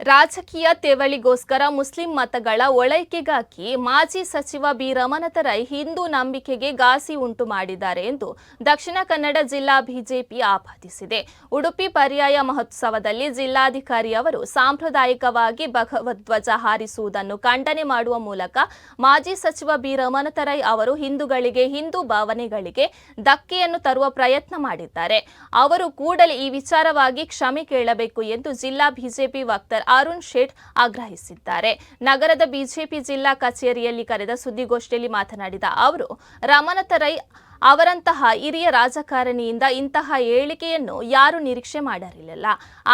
ರಾಜಕೀಯ ತೆವಳಿಗೋಸ್ಕರ ಮುಸ್ಲಿಂ ಮತಗಳ ಓಲೈಕೆಗಾಗಿ ಮಾಜಿ ಸಚಿವ ಬಿ ರಮನಾಥ ರೈ ಹಿಂದೂ ನಂಬಿಕೆಗೆ ಘಾಸಿ ಉಂಟು ಮಾಡಿದ್ದಾರೆ ಎಂದು ದಕ್ಷಿಣ ಕನ್ನಡ ಜಿಲ್ಲಾ ಬಿಜೆಪಿ ಆಪಾದಿಸಿದೆ. ಉಡುಪಿ ಪರ್ಯಾಯ ಮಹೋತ್ಸವದಲ್ಲಿ ಜಿಲ್ಲಾಧಿಕಾರಿ ಅವರು ಸಾಂಪ್ರದಾಯಿಕವಾಗಿ ಭಗವಧ್ವಜ ಹಾರಿಸುವುದನ್ನು ಖಂಡನೆ ಮಾಡುವ ಮೂಲಕ ಮಾಜಿ ಸಚಿವ ಬಿ ರಮನಾಥ ರೈ ಅವರು ಹಿಂದೂಗಳಿಗೆ ಹಿಂದೂ ಭಾವನೆಗಳಿಗೆ ಧಕ್ಕೆಯನ್ನು ತರುವ ಪ್ರಯತ್ನ ಮಾಡಿದ್ದಾರೆ. ಅವರು ಕೂಡಲೇ ಈ ವಿಚಾರವಾಗಿ ಕ್ಷಮೆ ಕೇಳಬೇಕು ಎಂದು ಜಿಲ್ಲಾ ಬಿಜೆಪಿ ವಕ್ತಾರ ಅರುಣ್ ಶೇಟ್ ಆಗ್ರಹಿಸಿದ್ದಾರೆ. ನಗರದ ಬಿಜೆಪಿ ಜಿಲ್ಲಾ ಕಚೇರಿಯಲ್ಲಿ ಕರೆದ ಸುದ್ದಿಗೋಷ್ಠಿಯಲ್ಲಿ ಮಾತನಾಡಿದ ಅವರು, ರಮನಾಥ ರೈ ಅವರಂತಹ ಹಿರಿಯ ರಾಜಕಾರಣಿಯಿಂದ ಇಂತಹ ಹೇಳಿಕೆಯನ್ನು ಯಾರೂ ನಿರೀಕ್ಷೆ ಮಾಡಿರಲಿಲ್ಲ.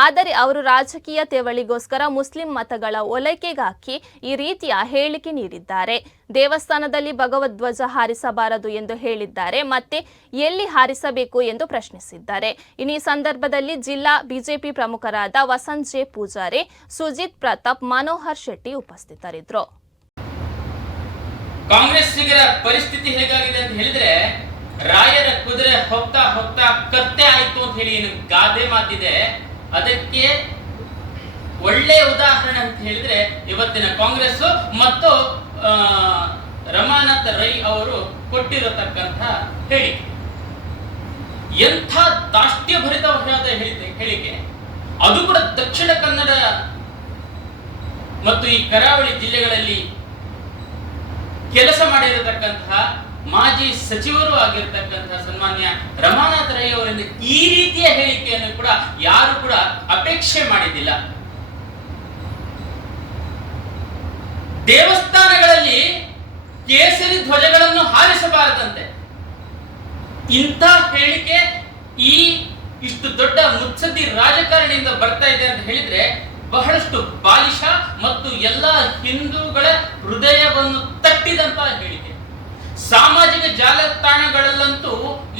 ಆದರೆ ಅವರು ರಾಜಕೀಯ ತೆವಳಿಗೋಸ್ಕರ ಮುಸ್ಲಿಂ ಮತಗಳ ಓಲೈಕೆಗಾಗಿ ಈ ರೀತಿಯ ಹೇಳಿಕೆ ನೀಡಿದ್ದಾರೆ. ದೇವಸ್ಥಾನದಲ್ಲಿ ಭಗವಧ್ವಜ ಹಾರಿಸಬಾರದು ಎಂದು ಹೇಳಿದ್ದಾರೆ, ಮತ್ತೆ ಎಲ್ಲಿ ಹಾರಿಸಬೇಕು ಎಂದು ಪ್ರಶ್ನಿಸಿದ್ದಾರೆ. ಇನ್ನು ಈ ಸಂದರ್ಭದಲ್ಲಿ ಜಿಲ್ಲಾ ಬಿಜೆಪಿ ಪ್ರಮುಖರಾದ ವಸಂತ್ ಜೆ ಪೂಜಾರಿ, ಸುಜಿತ್ ಪ್ರತಾಪ್, ಮನೋಹರ್ ಶೆಟ್ಟಿ ಉಪಸ್ಥಿತರಿದ್ದರು. ಕಾಂಗ್ರೆಸ್ಸಿಗರ ಪರಿಸ್ಥಿತಿ ಹೇಗಾಗಿದೆ ಅಂತ ಹೇಳಿದ್ರೆ, ರಾಯರ ಕುದುರೆ ಹೋಗ್ತಾ ಹೋಗ್ತಾ ಕತ್ತೆ ಆಯ್ತು ಅಂತ ಹೇಳಿ ಏನು ಗಾದೆ ಮಾತಿದೆ, ಅದಕ್ಕೆ ಒಳ್ಳೆಯ ಉದಾಹರಣೆ ಅಂತ ಹೇಳಿದ್ರೆ ಇವತ್ತಿನ ಕಾಂಗ್ರೆಸ್ ಮತ್ತು ರಮನಾಥ ರೈ ಅವರು ಕೊಟ್ಟಿರತಕ್ಕಂಥ ಹೇಳಿಕೆ. ಎಂಥ ದಾಷ್ಟ್ಯಭರಿತವಾದ ಹೇಳಿಕೆ, ಅದು ಕೂಡ ದಕ್ಷಿಣ ಕನ್ನಡ ಮತ್ತು ಈ ಕರಾವಳಿ ಜಿಲ್ಲೆಗಳಲ್ಲಿ ಕೆಲಸ ಮಾಡಿರತಕ್ಕಂತಹ ಮಾಜಿ ಸಚಿವರು ಆಗಿರತಕ್ಕಂತಹ ಸನ್ಮಾನ್ಯ ರಮನಾಥ ರೈ ಅವರಿಂದ ಈ ರೀತಿಯ ಹೇಳಿಕೆಯನ್ನು ಕೂಡ ಯಾರು ಕೂಡ ಅಪೇಕ್ಷೆ ಮಾಡಿದ್ದಿಲ್ಲ. ದೇವಸ್ಥಾನಗಳಲ್ಲಿ ಕೇಸರಿ ಧ್ವಜಗಳನ್ನು ಹಾರಿಸಬಾರದಂತೆ ಇಂಥ ಹೇಳಿಕೆ ಇಷ್ಟು ದೊಡ್ಡ ಮುತ್ಸದ್ದಿ ರಾಜಕಾರಣಿಯಿಂದ ಬರ್ತಾ ಇದೆ ಅಂತ ಹೇಳಿದ್ರೆ ಬಹಳಷ್ಟು ಬಾಲಿಶ ಮತ್ತು ಎಲ್ಲ ಹಿಂದೂಗಳ ಹೃದಯವನ್ನು ತಟ್ಟಿದಂತಹ ಹೇಳಿಕೆ. ಸಾಮಾಜಿಕ ಜಾಲತಾಣಗಳಲ್ಲಂತೂ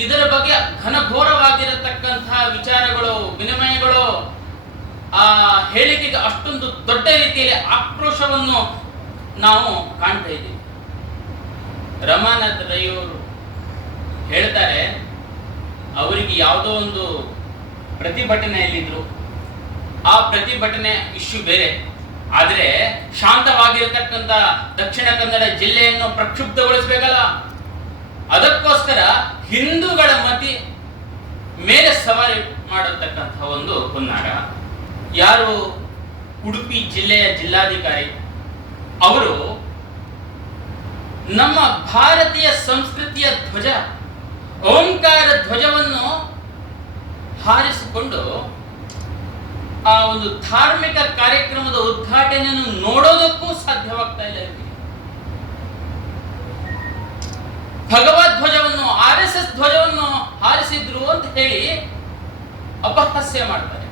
ಇದರ ಬಗ್ಗೆ ಘನಘೋರವಾಗಿರತಕ್ಕಂತಹ ವಿಚಾರಗಳು, ವಿನಿಮಯಗಳು, ಆ ಹೇಳಿಕೆಗೆ ಅಷ್ಟೊಂದು ದೊಡ್ಡ ರೀತಿಯಲ್ಲಿ ಆಕ್ರೋಶವನ್ನು ನಾವು ಕಾಣ್ತಾ ಇದ್ದೀವಿ. ರಮನಾಥ ರೈ ಅವರು ಹೇಳ್ತಾರೆ, ಅವರಿಗೆ ಯಾವುದೋ ಒಂದು ಪ್ರತಿಭಟನೆಯಲ್ಲಿದ್ರು, ಆ ಪ್ರತಿಭಟನೆ ಇಶ್ಯೂ ಬೇರೆ, ಆದರೆ ಶಾಂತವಾಗಿರತಕ್ಕಂಥ ದಕ್ಷಿಣ ಕನ್ನಡ ಜಿಲ್ಲೆಯನ್ನು ಪ್ರಕ್ಷುಬ್ಧಗೊಳಿಸಬೇಕಲ್ಲ, ಅದಕ್ಕೋಸ್ಕರ ಹಿಂದೂಗಳ ಮತಿ ಮೇಲೆ ಸವಾರಿ ಮಾಡತಕ್ಕಂಥ ಒಂದು ಹುನ್ನಾರ. ಯಾರು ಉಡುಪಿ ಜಿಲ್ಲೆಯ ಜಿಲ್ಲಾಧಿಕಾರಿ ಅವರು ನಮ್ಮ ಭಾರತೀಯ ಸಂಸ್ಕೃತಿಯ ಧ್ವಜ ಓಂಕಾರ ಧ್ವಜವನ್ನು ಹಾರಿಸಿಕೊಂಡು ಆ ಒಂದು ಧಾರ್ಮಿಕ ಕಾರ್ಯಕ್ರಮದ ಉದ್ಘಾಟನೆಯನ್ನು ನೋಡೋದಕ್ಕೂ ಸಾಧ್ಯವಾಗ್ತಾ ಇಲ್ಲ. ಭಗವದ್ ಧ್ವಜವನ್ನು RSS ಧ್ವಜವನ್ನು ಹಾರಿಸಿದ್ರು ಅಂತ ಹೇಳಿ ಅಪಹಾಸ್ಯ ಮಾಡ್ತಾರೆ.